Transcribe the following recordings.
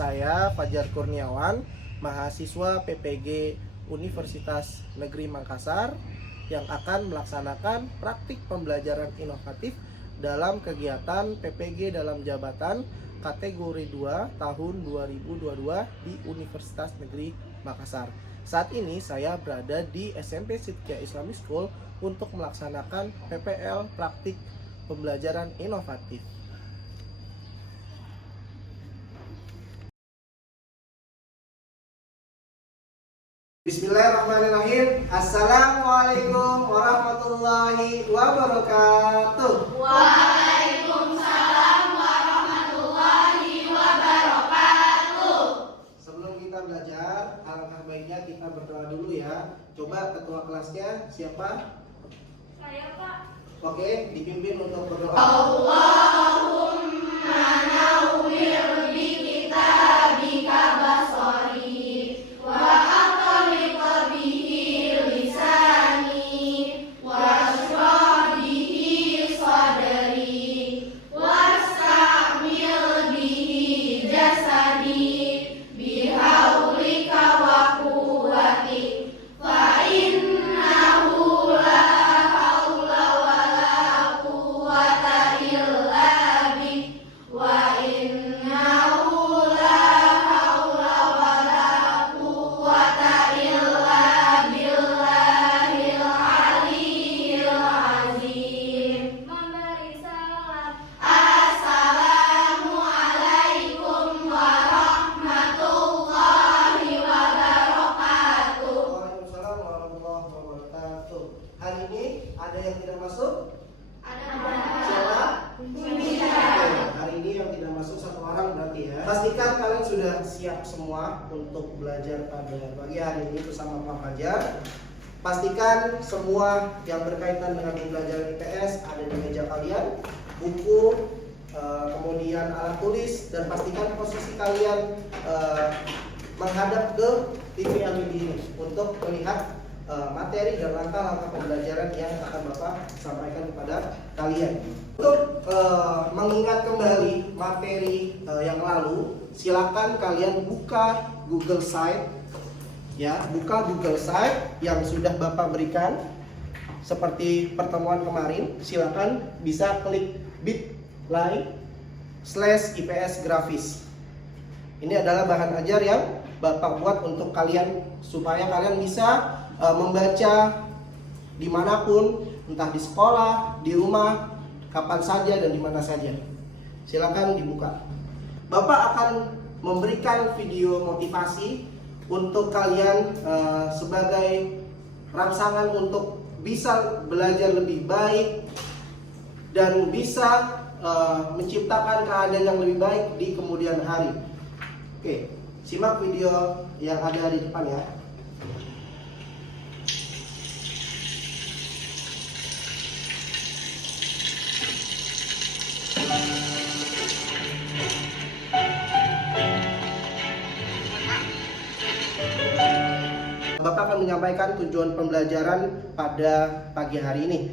Saya Fajar Kurniawan, mahasiswa PPG Universitas Negeri Makassar yang akan melaksanakan praktik pembelajaran inovatif dalam kegiatan PPG dalam jabatan kategori 2 tahun 2022 di Universitas Negeri Makassar. Saat ini saya berada di SMP Sidkia Islamic School untuk melaksanakan PPL praktik pembelajaran inovatif. Bismillahirrahmanirrahim. Assalamualaikum warahmatullahi wabarakatuh. Waalaikumsalam warahmatullahi wabarakatuh. Sebelum kita belajar, alangkah baiknya kita berdoa dulu ya. Coba ketua kelasnya siapa? Saya, Pak. Oke, dipimpin untuk berdoa. Allahumma nawwir bi kitabika basari wa aqrib bihi lisani washrah bihi sadri wastamil bihi jasadi bihaulika wa quwwatik fa innahu la haula wala quwwata illa bik wa innahu la haula wala quwwata illa billahil aliyyil azim. Memberi salam. Assalamualaikum warahmatullahi wabarakatuh. Waalaikumsalam warahmatullahi wabarakatuh. Hari ini ada yang tidak masuk? Siapa? Hari ini yang tidak masuk satu orang berarti ya. Pastikan kalian sudah siap semua untuk belajar pada pagi hari ini bersama Pak Fajar. Pastikan semua yang berkaitan dengan pembelajaran IPS ada di meja kalian, buku, kemudian alat tulis, dan pastikan posisi kalian menghadap ke TV LED ini untuk melihat materi dan langkah-langkah pembelajaran yang akan Bapak sampaikan kepada kalian. Untuk mengingat kembali materi yang lalu, silakan kalian buka Google Site, ya, buka Google Site yang sudah Bapak berikan seperti pertemuan kemarin. Silakan bisa klik bit.ly/IPS grafis. Ini adalah bahan ajar yang Bapak buat untuk kalian supaya kalian bisa membaca dimanapun, entah di sekolah, di rumah, kapan saja dan di mana saja. Silakan dibuka. Bapak akan memberikan video motivasi untuk kalian sebagai rangsangan untuk bisa belajar lebih baik dan bisa menciptakan keadaan yang lebih baik di kemudian hari. Oke, simak video yang ada di depan ya. Bapak akan menyampaikan tujuan pembelajaran pada pagi hari ini.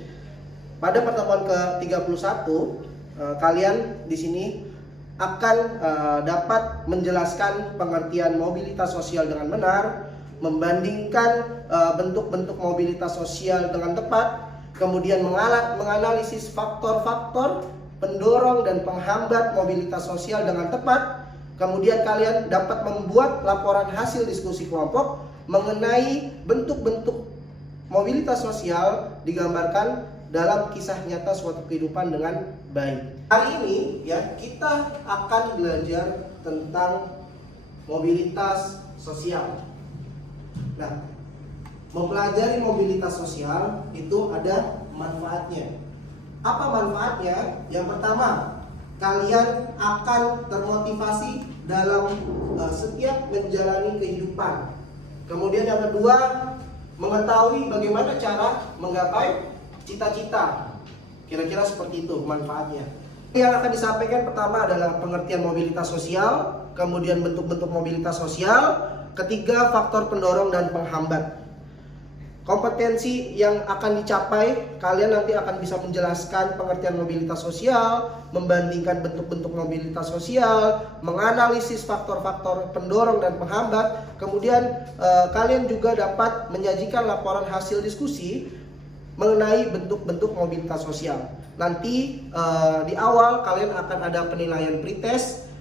Pada pertemuan ke-31, kalian di sini akan dapat menjelaskan pengertian mobilitas sosial dengan benar, membandingkan bentuk-bentuk mobilitas sosial dengan tepat, kemudian menganalisis faktor-faktor pendorong dan penghambat mobilitas sosial dengan tepat. Kemudian kalian dapat membuat laporan hasil diskusi kelompok mengenai bentuk-bentuk mobilitas sosial digambarkan dalam kisah nyata suatu kehidupan dengan baik. Hari ini ya kita akan belajar tentang mobilitas sosial. Nah, mempelajari mobilitas sosial itu ada manfaatnya. Apa manfaatnya? Yang pertama, kalian akan termotivasi dalam setiap menjalani kehidupan. Kemudian yang kedua, mengetahui bagaimana cara menggapai cita-cita. Kira-kira seperti itu manfaatnya. Yang akan disampaikan pertama adalah pengertian mobilitas sosial, kemudian bentuk-bentuk mobilitas sosial, ketiga faktor pendorong dan penghambat. Kompetensi yang akan dicapai, kalian nanti akan bisa menjelaskan pengertian mobilitas sosial, membandingkan bentuk-bentuk mobilitas sosial, menganalisis faktor-faktor pendorong dan penghambat. Kemudian kalian juga dapat menyajikan laporan hasil diskusi mengenai bentuk-bentuk mobilitas sosial. Nanti di awal kalian akan ada penilaian pretest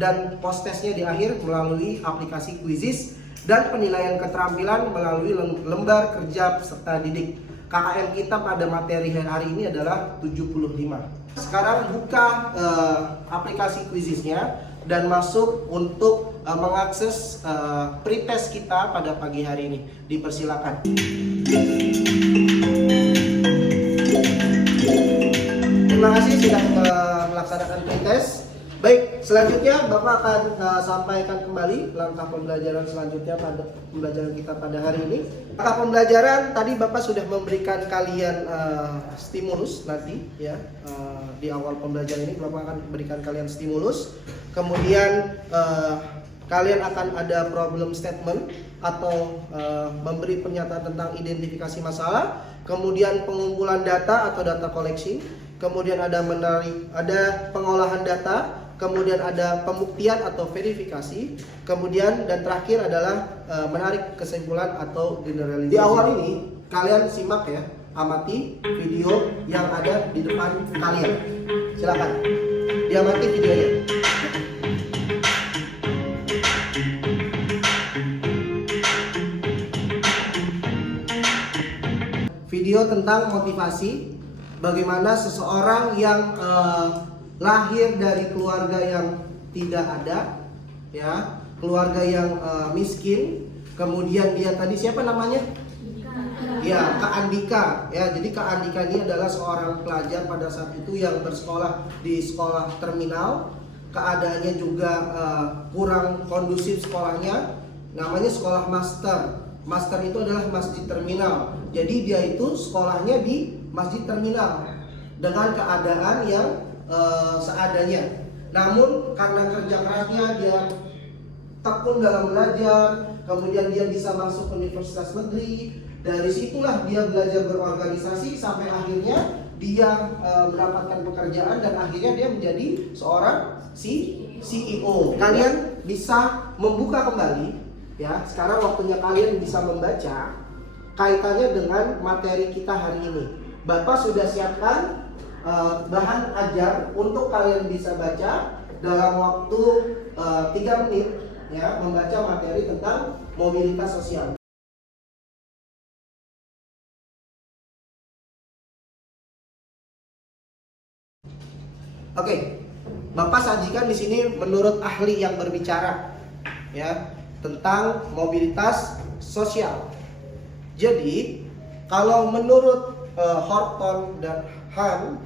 dan post-testnya di akhir melalui aplikasi Quizizz, dan penilaian keterampilan melalui lembar kerja peserta didik. KKM kita pada materi hari ini adalah 75. Sekarang buka aplikasi Quizizznya dan masuk untuk mengakses pretest kita pada pagi hari ini. Dipersilakan. Terima kasih sudah melaksanakan pretest. Baik, selanjutnya Bapak akan sampaikan kembali langkah pembelajaran selanjutnya pada pembelajaran kita pada hari ini. Langkah pembelajaran tadi Bapak sudah memberikan kalian stimulus nanti ya. Di awal pembelajaran ini Bapak akan berikan kalian stimulus. Kemudian kalian akan ada problem statement atau memberi pernyataan tentang identifikasi masalah, kemudian pengumpulan data atau data collection, kemudian ada pengolahan data, kemudian ada pembuktian atau verifikasi, kemudian dan terakhir adalah menarik kesimpulan atau generalisasi. Di awal ini kalian simak ya, amati video yang ada di depan kalian. Silakan diamati videonya. Video tentang motivasi, bagaimana seseorang yang lahir dari keluarga yang tidak ada, ya, keluarga yang miskin, kemudian dia tadi siapa namanya? Ya, Kak Andika, ya. Jadi Kak Andika ini adalah seorang pelajar pada saat itu yang bersekolah di sekolah terminal. Keadaannya juga kurang kondusif sekolahnya, namanya sekolah master. Master itu adalah masjid terminal. Jadi dia itu sekolahnya di masjid terminal dengan keadaan yang seadanya. Namun karena kerja kerasnya, dia tekun dalam belajar, kemudian dia bisa masuk universitas negeri. Dari situlah dia belajar berorganisasi sampai akhirnya dia mendapatkan pekerjaan dan akhirnya dia menjadi seorang CEO. Kalian bisa membuka kembali, ya. Sekarang waktunya kalian bisa membaca kaitannya dengan materi kita hari ini. Bapak sudah siapkan bahan ajar untuk kalian bisa baca dalam waktu 3 menit, ya, membaca materi tentang mobilitas sosial. Oke, Bapak sajikan di sini menurut ahli yang berbicara, ya, tentang mobilitas sosial. Jadi, kalau menurut Horton dan Han,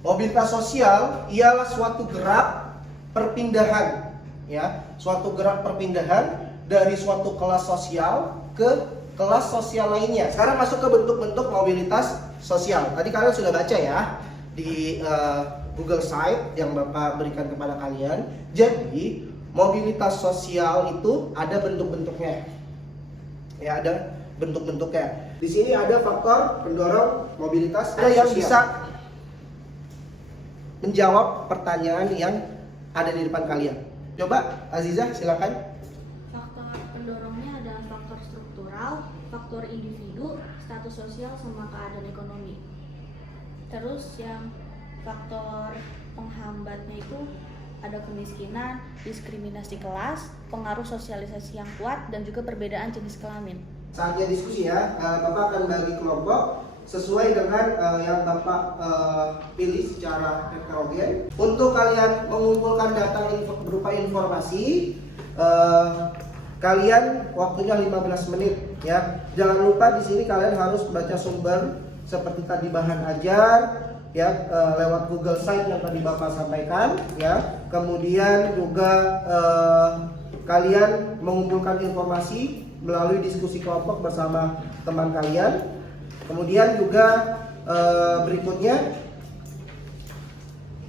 mobilitas sosial ialah suatu gerak perpindahan, ya, suatu gerak perpindahan dari suatu kelas sosial ke kelas sosial lainnya. Sekarang masuk ke bentuk-bentuk mobilitas sosial. Tadi kalian sudah baca ya di Google Site yang Bapak berikan kepada kalian. Jadi mobilitas sosial itu ada bentuk-bentuknya, ya, ada bentuk-bentuknya. Di sini ada faktor pendorong mobilitas. Ada yang bisa menjawab pertanyaan yang ada di depan kalian. Coba Aziza, silakan. Faktor pendorongnya adalah faktor struktural, faktor individu, status sosial, sama keadaan ekonomi. Terus yang faktor penghambatnya itu ada kemiskinan, diskriminasi kelas, pengaruh sosialisasi yang kuat, dan juga perbedaan jenis kelamin. Saatnya diskusi ya. Bapak akan bagi kelompok sesuai dengan yang Bapak pilih secara heterogen. Untuk kalian mengumpulkan data berupa informasi, kalian waktunya 15 menit ya. Jangan lupa di sini kalian harus baca sumber seperti tadi bahan ajar ya, lewat Google Site yang tadi Bapak sampaikan ya. Kemudian juga kalian mengumpulkan informasi melalui diskusi kelompok bersama teman kalian. Kemudian juga berikutnya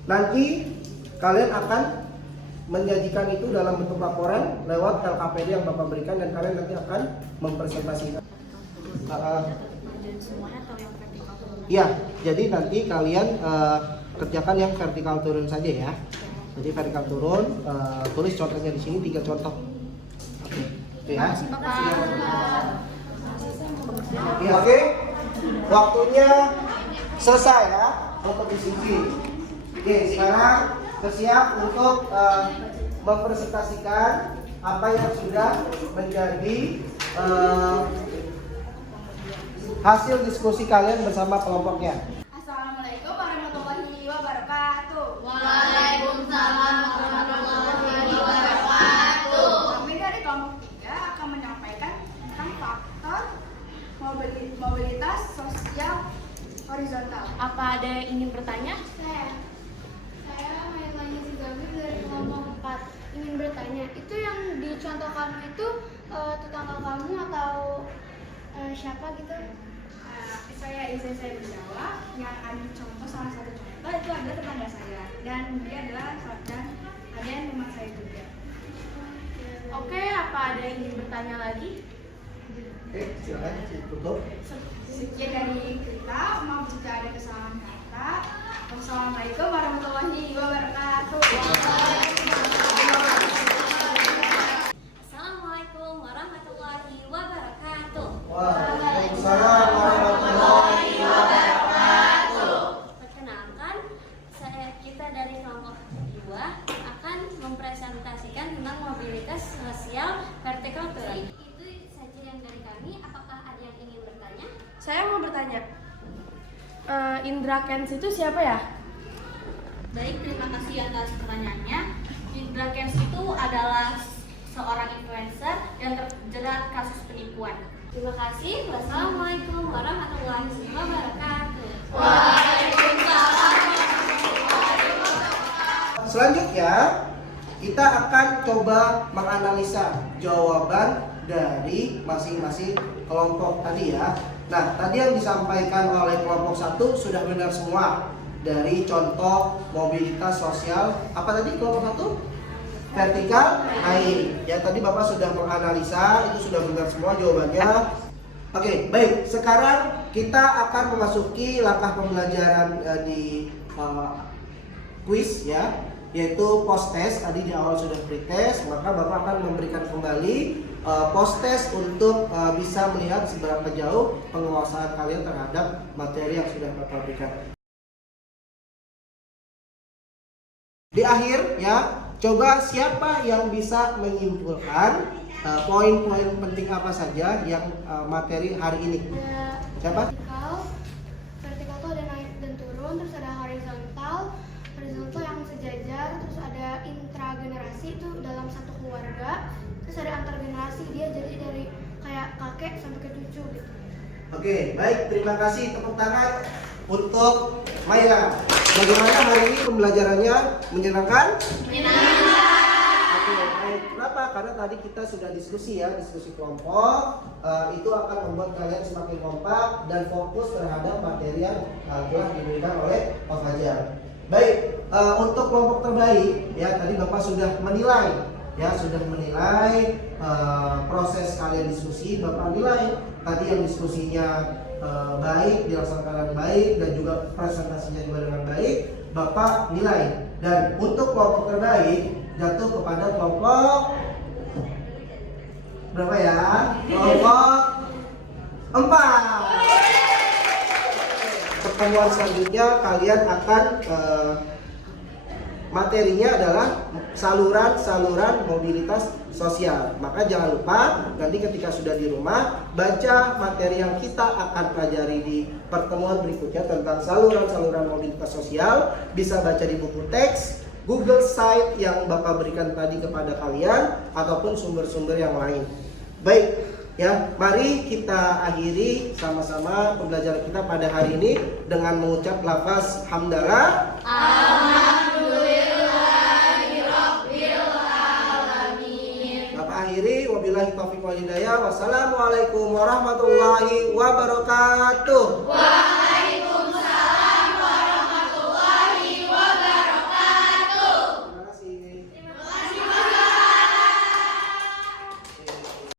nanti kalian akan menyajikan itu dalam bentuk laporan lewat LKPD yang Bapak berikan, dan kalian nanti akan mempresentasikan. Ngerjain semuanya atau yang vertikal turun? Iya, jadi nanti kalian kerjakan yang vertikal turun saja ya. Jadi vertikal turun, tulis contohnya di sini 3 contoh. Oke, ya. Iya, oke. Waktunya selesai ya untuk diskusi. Oke, sekarang bersiap untuk mempresentasikan apa yang sudah menjadi hasil diskusi kalian bersama kelompoknya. Assalamualaikum warahmatullahi wabarakatuh. Waalaikumsalam warahmatullahi wabarakatuh. Kami dari kelompok 3 akan menyampaikan tentang faktor mobilitas sosial horizontal. Apa ada yang ingin bertanya? Saya Mailani Zigami dari kelompok 4 ingin bertanya, itu yang di contoh kamu itu tetangga kamu atau siapa gitu? Saya izin saya menjawab. Yang ada contoh, salah satu contoh itu adalah tetangga saya dan dia adalah ada teman saya juga. Oke, apa ada yang ingin bertanya lagi? Oke, silakan tutup. Sekian dari kita. Maaf jika ada kesalahan kata. Wassalamualaikum warahmatullahi wabarakatuh. Assalamualaikum warahmatullahi wabarakatuh. Waalaikumsalam warahmatullahi wabarakatuh. Perkenalkan, kita dari kelompok 2 akan mempresentasikan tentang mobilitas sosial vertikal turun. Itu saja yang dari kami. Apakah ada yang ingin bertanya? Saya mau bertanya, Indra Kents itu siapa ya? Baik, terima kasih atas pertanyaannya. Indra Kents itu adalah seorang influencer yang terjerat kasus penipuan. Terima kasih. Wassalamualaikum warahmatullahi wabarakatuh. Selanjutnya kita akan coba menganalisa jawaban dari masing-masing kelompok tadi ya. Nah, tadi yang disampaikan oleh kelompok 1 sudah benar semua dari contoh mobilitas sosial. Apa tadi kelompok 1? Vertikal air. Ya, tadi Bapak sudah menganalisa, itu sudah benar semua jawabannya. Oke, baik. Sekarang kita akan memasuki langkah pembelajaran di quiz ya, yaitu post test. Tadi di awal sudah pre-test, maka Bapak akan memberikan kembali post test untuk bisa melihat seberapa jauh penguasaan kalian terhadap materi yang sudah Bapak berikan. Di akhir ya, coba siapa yang bisa menyimpulkan poin-poin penting apa saja yang materi hari ini? Ada Siapa? vertikal tuh ada naik dan turun, terus ada horizontal yang sejajar, terus ada intragenerasi itu dalam satu keluarga, terus ada antar generasi, dia jadi dari kayak kakek sampai ke cucu gitu. Oke, baik, terima kasih, tepuk tangan untuk Maya. Bagaimana hari ini pembelajarannya? Menyenangkan? Oke, baik. Kenapa? Karena tadi kita sudah diskusi ya, diskusi kelompok. Itu akan membuat kalian semakin kompak dan fokus terhadap materi yang telah diberikan oleh Pak Fajar. Baik, untuk kelompok terbaik ya, tadi Bapak sudah menilai ya, sudah menilai proses kalian diskusi. Bapak nilai tadi yang diskusinya baik, dilaksanakan dengan baik, dan juga presentasinya juga dengan baik, Bapak nilai. Dan untuk kelompok terbaik jatuh kepada kelompok berapa ya? Kelompok 4. Pertemuan selanjutnya kalian akan materinya adalah saluran-saluran mobilitas sosial. Maka jangan lupa nanti ketika sudah di rumah baca materi yang kita akan pelajari di pertemuan berikutnya tentang saluran-saluran mobilitas sosial. Bisa baca di buku teks, Google Site yang Bapak berikan tadi kepada kalian, ataupun sumber-sumber yang lain. Baik ya, mari kita akhiri sama-sama pembelajaran kita pada hari ini dengan mengucap lafaz hamdalah. Akhiri, wabillahi taufiq wal hidayah. Wassalamualaikum warahmatullahi wabarakatuh.